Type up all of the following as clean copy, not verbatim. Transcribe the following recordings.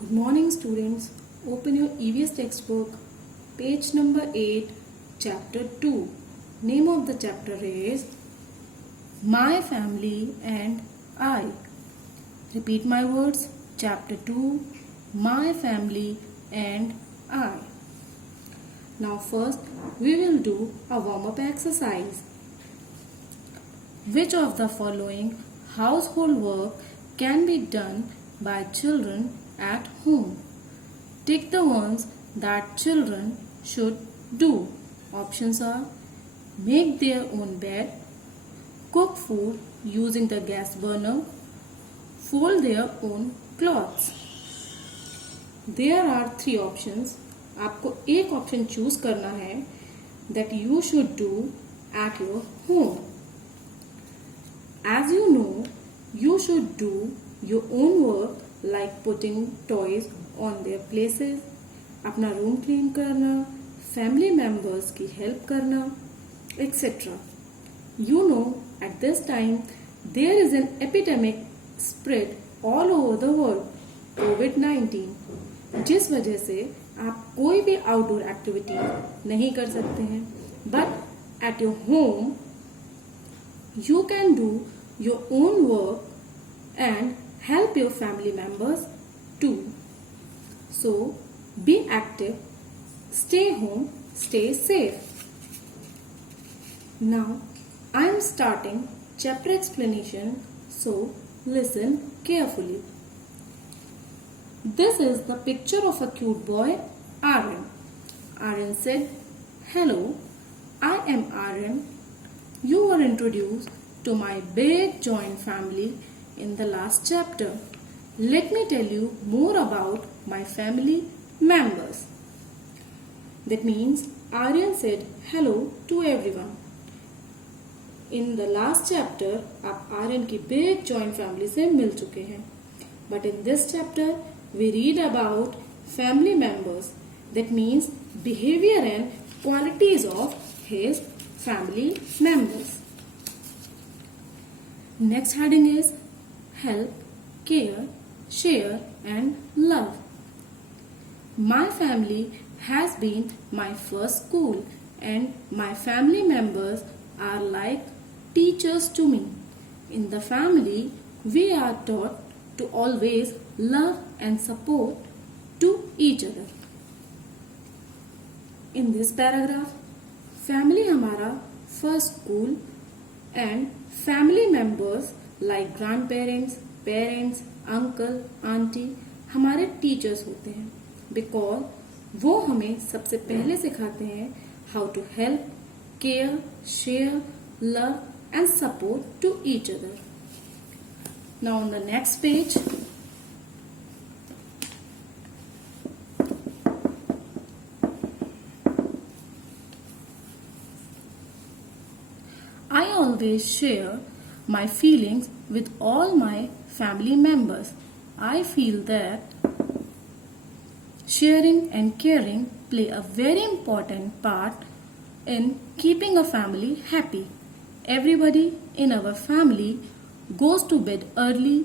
Good morning, students. Open your EVS textbook, page number 8, chapter 2. Name of the chapter is My Family and I. Repeat my words. Chapter 2, My Family and I. Now first, we will do a warm-up exercise. Which of the following household work can be done by children at home? Take the ones that children should do. Options are: make their own bed, cook food using the gas burner, fold their own clothes. There are three options. आपको एक option choose करना है that you should do at your home. As you know, you should do your own work like putting toys on their places, अपना room clean करना, family members की हेल्प करना, etc. You know, at this time, there is an epidemic spread all over the world, COVID-19, जिस वजह से आप कोई भी आउटडोर एक्टिविटी नहीं कर सकते हैं. But at your home you can do your own work and help your family members too. So be active, stay home, stay safe. Now I am starting chapter explanation, so listen carefully. This is the picture of a cute boy, Aryan. Aryan said, "Hello, I am Aryan. You were introduced to my big joint family in the last chapter. Let me tell you more about my family members." That means Aryan said hello to everyone. In the last chapter, आप आर्यन की big joint family से मिल चुके हैं. But in this chapter, we read about family members. That means behavior and qualities of his family members. Next heading is help, care, share and love. My family has been my first school and my family members are like teachers to me. In the family, we are taught to always love and support to each other. In this paragraph, family हमारा first school and family members like grandparents, parents, uncle, auntie हमारे teachers होते हैं because वो हमें सबसे पहले सिखाते हैं how to help, care, share, love and support to each other. Now on the next page, I always share my feelings with all my family members. I feel that sharing and caring play a very important part in keeping a family happy. Everybody in our family goes to bed early.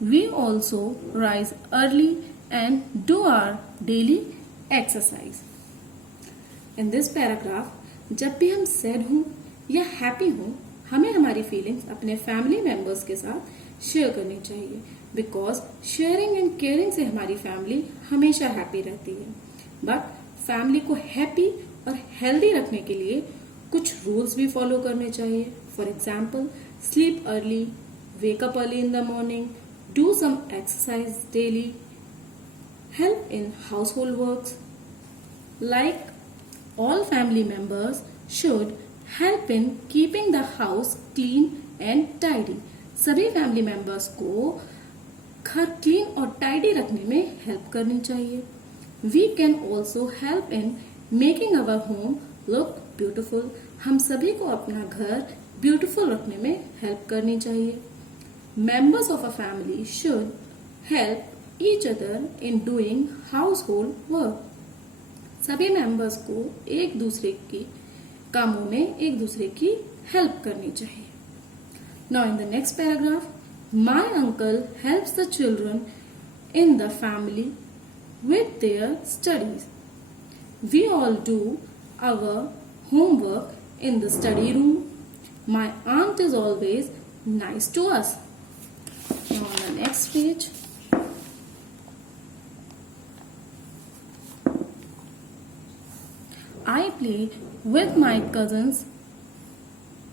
We also rise early and do our daily exercise. In this paragraph, जब भी हम सैड हों या हैप्पी हों, हमें हमारी फीलिंग्स अपने family members के साथ शेयर करनी चाहिए बिकॉज शेयरिंग एंड केयरिंग से हमारी फैमिली हमेशा हैप्पी रहती है. बट फैमिली को हैप्पी और हेल्दी रखने के लिए कुछ रूल्स भी फॉलो करने चाहिए. For example, sleep early, wake up early in the morning, do some exercise daily, help in household works. Like all family members should help in keeping the house clean and tidy. सभी family members को घर क्लीन और टाइडी रखने में हेल्प करनी चाहिए. We can also help in making our home look beautiful. हम सभी को अपना घर ब्यूटीफुल रखने में हेल्प करनी चाहिए. Members of a family should help each other in doing household work. सभी मेंबर्स को एक दूसरे की कामों में एक दूसरे की हेल्प करनी चाहिए. Now in the next paragraph, my uncle helps the children in the family with their studies. We all do our homework in the study room. My aunt is always nice to us. Now on the next page. I play with my cousins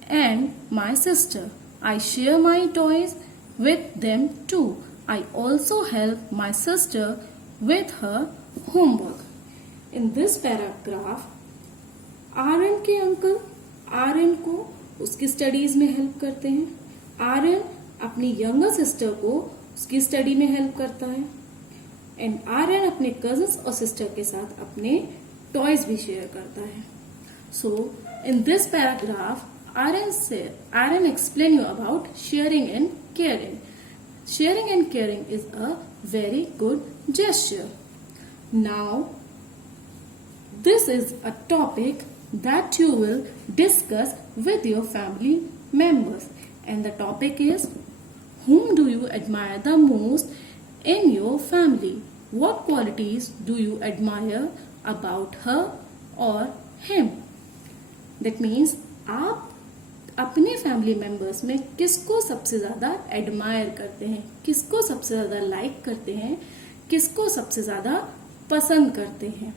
and my sister. I share my toys with them too. I also help my sister with her homework. In this paragraph, Aryan के अंकल आर्यन को उसकी स्टडीज में हेल्प करते हैं। आर्यन अपनी younger sister को उसकी स्टडी में हेल्प करता है एंड आर्यन अपने कजिन्स और सिस्टर के साथ अपने टॉयज भी शेयर करता है। So in this paragraph Aryan explain you about sharing and caring. Sharing and caring is a very good gesture. Now, this is a topic that you will discuss with your family members. And the topic is, whom do you admire the most in your family? What qualities do you admire about her or him? That means, आप अपने family members में किसको सबसे ज्यादा एडमायर करते हैं, किसको सबसे ज्यादा लाइक करते हैं, किसको सबसे ज्यादा पसंद करते हैं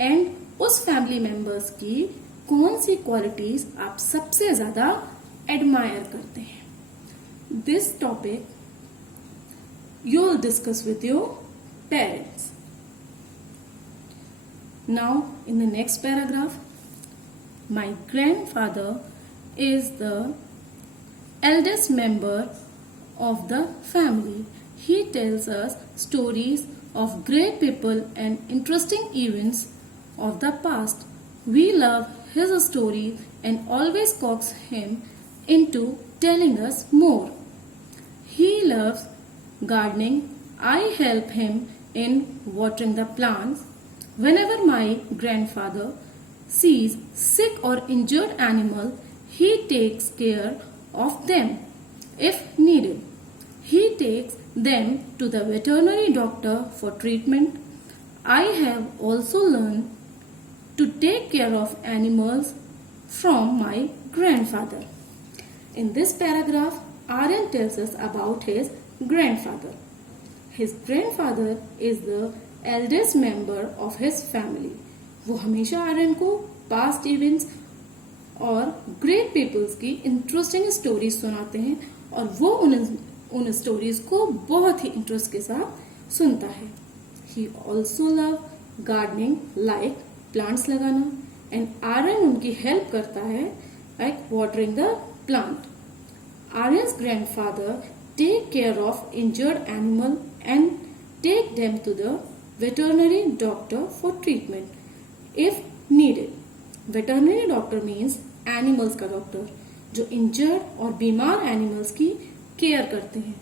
एंड उस फैमिली मेंबर्स की कौन सी क्वालिटीज आप सबसे ज्यादा एडमायर करते हैं। This topic you will discuss with your parents. Now in the next paragraph, my grandfather is the eldest member of the family. He tells us stories of great people and interesting events of the past. We love his stories and always coax him into telling us more. He loves gardening. I help him in watering the plants. Whenever my grandfather sees sick or injured animal, he takes care of them if needed. He takes them to the veterinary doctor for treatment. I have also learned to take care of animals from my grandfather. In this paragraph, Aryan tells us about his grandfather. His grandfather is the eldest member of his family. वो हमेशा आर्यन को past events और great peoples की interesting stories सुनाते हैं और वो उन स्टोरीज को बहुत ही इंटरेस्ट के साथ सुनता है। He also love gardening, like plants लगाना एंड आर्यन उनकी हेल्प करता है like watering the plant. Aryan's grandfather take care of injured animal and take them to the veterinary doctor for treatment if needed. Veterinary doctor means animals का doctor जो injured और बीमार एनिमल्स की केयर करते हैं,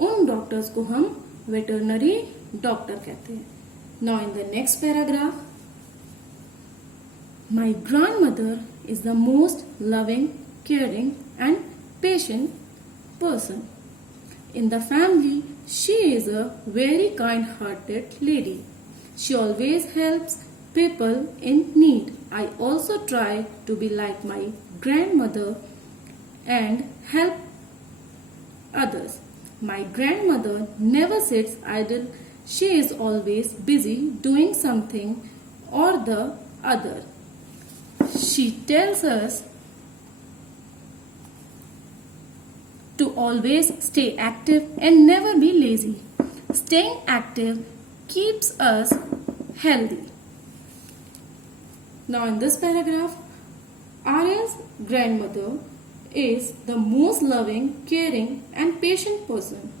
उन डॉक्टर्स को हम वेटरनरी डॉक्टर कहते हैं। Now in the next paragraph, my grandmother is the most loving, caring and patient person in the family. She is a very kind hearted lady. She always helps people in need. I also try to be like my grandmother and help others. My grandmother never sits idle. She is always busy doing something or the other. She tells us to always stay active and never be lazy. Staying active keeps us healthy. Now in this paragraph, Aryan's grandmother is the most loving, caring and patient person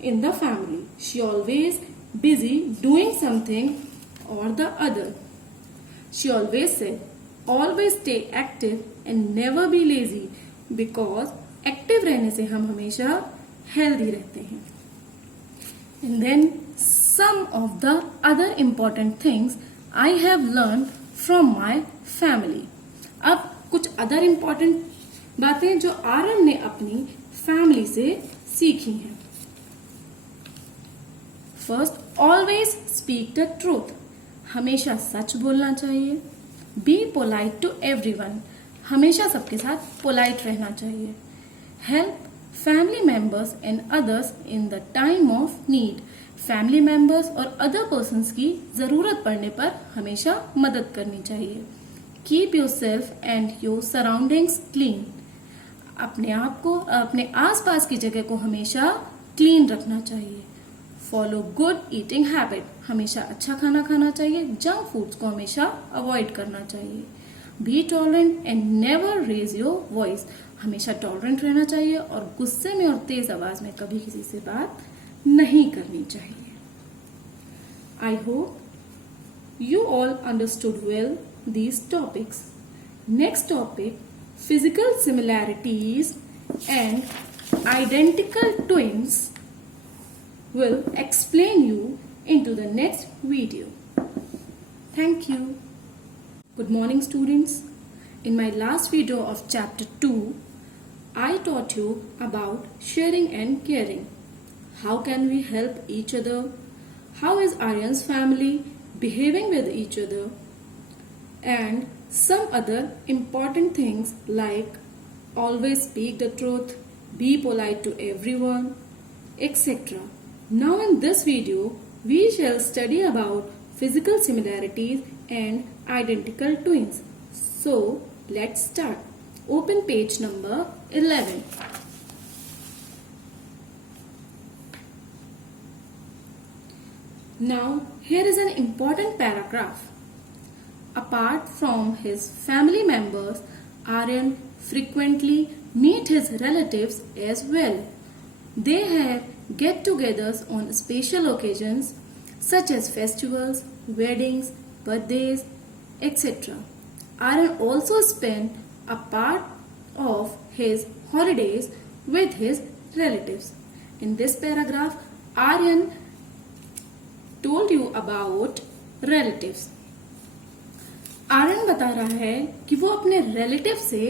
in the family. She always busy doing something or the other. She always said, always stay active and never be lazy because active रहने से हम हमेशा healthy रहते हैं. And then some of the other important things I have learned from my family. अब कुछ other important बातें जो आर्यन ने अपनी फैमिली से सीखी हैं. First, always speak the truth, हमेशा सच बोलना चाहिए। बी पोलाइट टू एवरीवन, हमेशा सबके साथ पोलाइट रहना चाहिए। Help family members and others in the time of need, family members और अदर पर्सन्स की जरूरत पड़ने पर हमेशा मदद करनी चाहिए। Keep your self and your surroundings clean, अपने आप को, अपने आसपास की जगह को हमेशा क्लीन रखना चाहिए। फॉलो गुड ईटिंग हैबिट, हमेशा अच्छा खाना खाना चाहिए। जंक फूड्स को हमेशा अवॉइड करना चाहिए। Be tolerant and never raise your voice, हमेशा टॉलरेंट रहना चाहिए और गुस्से में और तेज आवाज में कभी किसी से बात नहीं करनी चाहिए। I hope you all understood well these topics. Next topic, physical similarities and identical twins will explain you into the next video. Thank you. Good morning students. In my last video of chapter 2, I taught you about sharing and caring. How can we help each other? How is Aryan's family behaving with each other? And some other important things like always speak the truth, be polite to everyone, etc. Now in this video, we shall study about physical similarities and identical twins. So, let's start. Open page number 11. Now, here is an important paragraph. Apart from his family members, Aryan frequently meet his relatives as well. They have get-togethers on special occasions such as festivals, weddings, birthdays, etc. Aryan also spent a part of his holidays with his relatives. In this paragraph, Aryan told you about relatives. Aryan बता रहा है कि वो अपने रिलेटिव से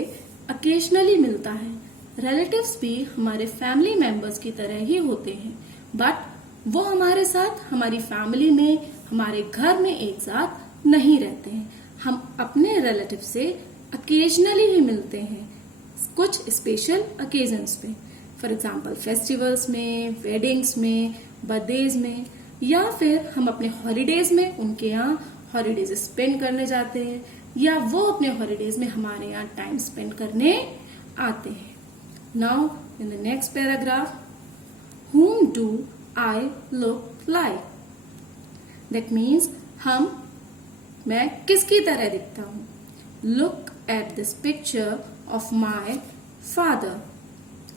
अकेशनली मिलता है। रिलेटिव्स भी हमारे फैमिली मेंबर्स की तरह ही होते हैं, बट वो हमारे साथ हमारी फैमिली में, हमारे घर में एक साथ नहीं रहते हैं। हम अपने रिलेटिव से अकेशनली ही मिलते हैं, कुछ स्पेशल ओकेजन्स पे, फॉर एग्जाम्पल फेस्टिवल्स में, वेडिंग्स में, बर्थडेज में, या फिर हम अपने हॉलीडेज में उनके यहाँ हॉलीडेज स्पेंड करने जाते हैं, या वो अपने हॉलीडेज में हमारे यहाँ टाइम स्पेंड करने आते हैं। Now in the next paragraph, whom do I look like? That means मैं किसकी तरह दिखता हूँ? Look at this picture of my father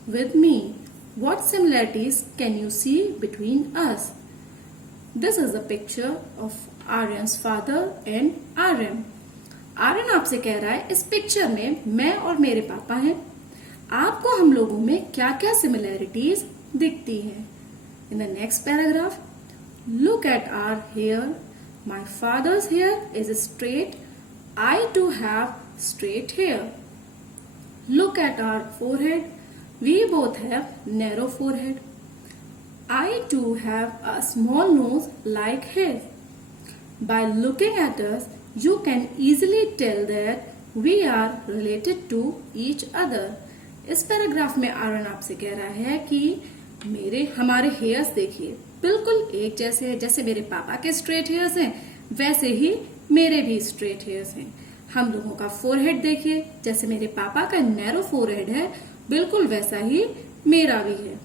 with me. What similarities can you see between us? This is a picture of Aryan's father and Aryan. Aryan आपसे कह रहा है इस पिक्चर में मैं और मेरे पापा हैं, आपको हम लोगों में क्या क्या सिमिलैरिटीज दिखती हैं। In the next paragraph, look at our hair, my father's hair is straight, I too have straight hair. Look at our forehead, we both have narrow forehead. I too have a small nose like his. By looking at us, you can easily tell that we are related to each other. इस पैराग्राफ में आर्यन आपसे कह रहा है कि हमारे हेयर्स देखिए बिल्कुल एक जैसे हैं, जैसे मेरे पापा के स्ट्रेट हेयर्स हैं वैसे ही मेरे भी स्ट्रेट हेयर्स हैं। हम लोगों का फोरहेड देखिए, जैसे मेरे पापा का नैरो फोरहेड है बिल्कुल वैसा ही मेरा भी है।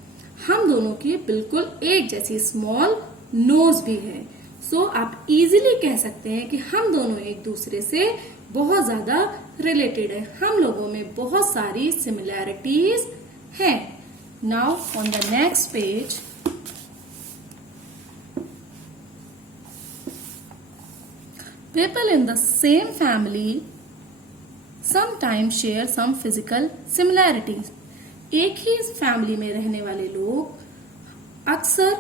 हम दोनों की बिल्कुल एक जैसी स्मॉल नोज भी है। सो आप इजीली कह सकते हैं कि हम दोनों एक दूसरे से बहुत ज्यादा रिलेटेड है, हम लोगों में बहुत सारी सिमिलैरिटीज हैं। Now on the next page, people in the same family sometimes share some physical similarities. एक ही फैमिली में रहने वाले लोग अक्सर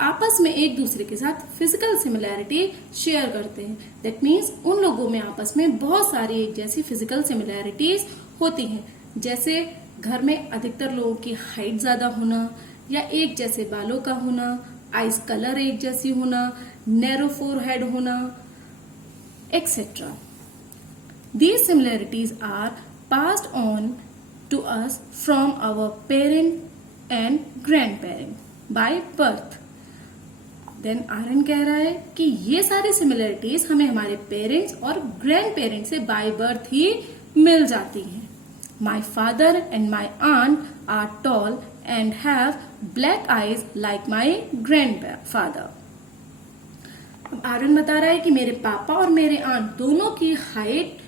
आपस में एक दूसरे के साथ फिजिकल सिमिलैरिटी शेयर करते हैं। दैट मीन्स उन लोगों में आपस में बहुत सारी एक जैसी फिजिकल सिमिलैरिटीज होती हैं, जैसे घर में अधिकतर लोगों की हाइट ज्यादा होना, या एक जैसे बालों का होना, आइज कलर एक जैसी होना, नैरो फोरहेड होना, etcetera. These similarities are passed on to us from our parent and grandparent by birth. Then Aryan कह रहा है कि ये सारी सिमिलरिटीज हमें हमारे पेरेंट्स और ग्रैंड पेरेंट्स से बाय बर्थ ही मिल जाती हैं। My father and my aunt are tall and have black eyes like my grandfather. अब आर्यन बता रहा है कि मेरे पापा और मेरे आंट दोनों की हाइट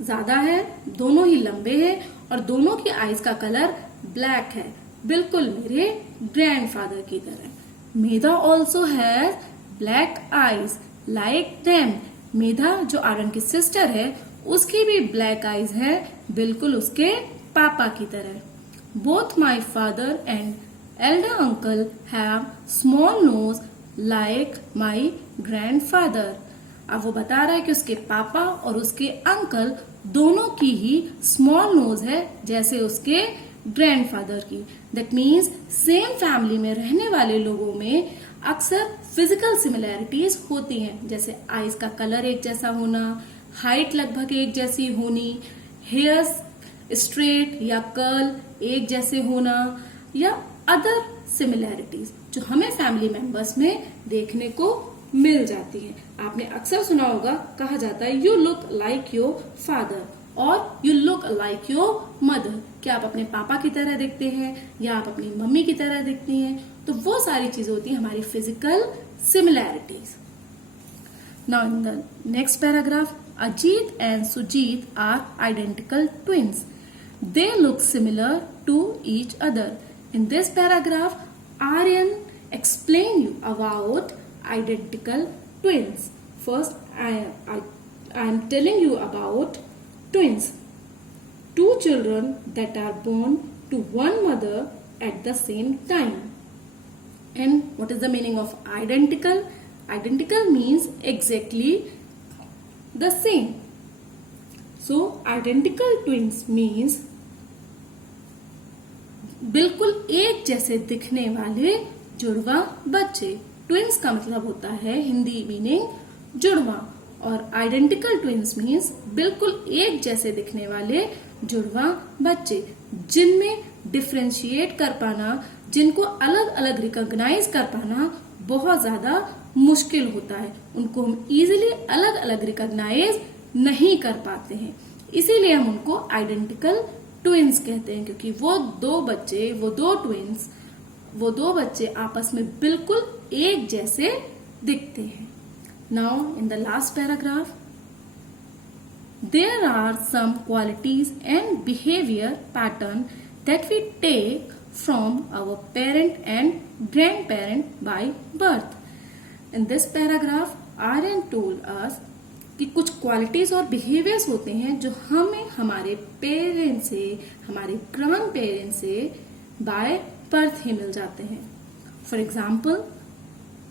ज्यादा है, दोनों ही लंबे हैं और दोनों की आईज का कलर ब्लैक है, बिल्कुल मेरे ग्रैंडफादर की तरह। Medha also has black eyes like them. Medha जो आर्यन की सिस्टर है उसकी भी ब्लैक आईज है, बिल्कुल उसके पापा की तरह। Both my father and elder uncle have small nose like my grandfather. अब वो बता रहा है कि उसके पापा और उसके अंकल दोनों की ही स्मॉल नोज है जैसे उसके ग्रैंडफादर की। दैट मीन्स सेम फैमिली में रहने वाले लोगों में अक्सर फिजिकल सिमिलैरिटीज होती हैं, जैसे आईज का कलर एक जैसा होना, हाइट लगभग एक जैसी होनी, हेयर्स स्ट्रेट या कर्ल एक जैसे होना, या अदर सिमिलैरिटीज जो हमें फैमिली मेंबर्स में देखने को मिल जाती है। आपने अक्सर सुना होगा, कहा जाता है you look like your father और you look like your mother. क्या आप अपने पापा की तरह दिखते हैं या आप अपनी मम्मी की तरह दिखती हैं? तो वो सारी चीजें होती हैं हमारी physical similarities. Now in the next paragraph, Ajit and Sujit are identical twins. They look similar to each other. In this paragraph Aryan explain you about identical twins. First, I am telling you about twins. Two children that are born to one mother at the same time. And what is the meaning of identical? Identical means exactly the same. So, identical twins means बिल्कुल एक जैसे दिखने वाले जुड़वा बच्चे। ट्विंस का मतलब होता है हिंदी मीनिंग जुड़वा, और आइडेंटिकल ट्विंस मीन्स बिल्कुल एक जैसे दिखने वाले जुड़वा बच्चे, जिनमें डिफ्रेंशिएट कर पाना, जिनको अलग अलग रिकॉग्नाइज कर पाना बहुत ज्यादा मुश्किल होता है। उनको हम इजीली अलग अलग रिकॉग्नाइज नहीं कर पाते हैं, इसीलिए हम उनको आइडेंटिकल ट्विंस कहते हैं, क्योंकि वो दो बच्चे आपस में बिल्कुल एक जैसे दिखते हैं। Now in the last paragraph, there are some qualities and behaviour pattern that we take from our parent and grandparent by birth. In this paragraph Aryan told us कि कुछ क्वालिटीज और बिहेवियर्स होते हैं जो हमें हमारे पेरेंट्स से, हमारे ग्रैंड पेरेंट्स से बाय बर्थ ही मिल जाते हैं। For example,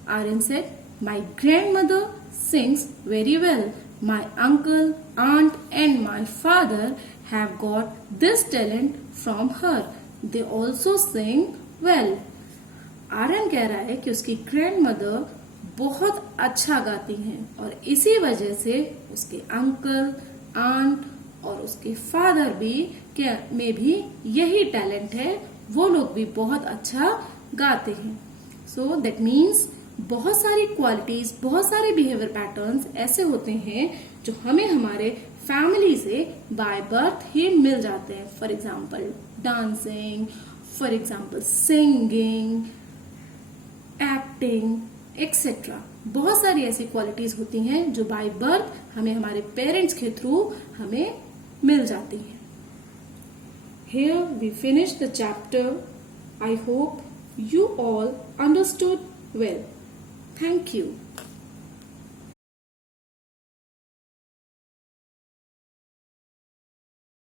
Aryan said, my grandmother sings very well, my uncle, aunt and my father have got this talent from her, they also sing well. Aryan कह रहा है कि उसकी ग्रैंड मदर बहुत अच्छा गाती हैं और इसी वजह से उसके अंकल, आंट और उसके फादर में भी यही टैलेंट है, वो लोग भी बहुत अच्छा गाते हैं। सो दैट मीन्स बहुत सारी क्वालिटीज, बहुत सारे बिहेवियर पैटर्न्स ऐसे होते हैं जो हमें हमारे फैमिली से बाय बर्थ ही मिल जाते हैं। For example dancing, for example singing, acting, etcetera. बहुत सारी ऐसी क्वालिटीज होती हैं जो बाय बर्थ हमें हमारे पेरेंट्स के थ्रू हमें मिल जाती हैं। Here we finish the chapter. I hope you all understood well. Thank you.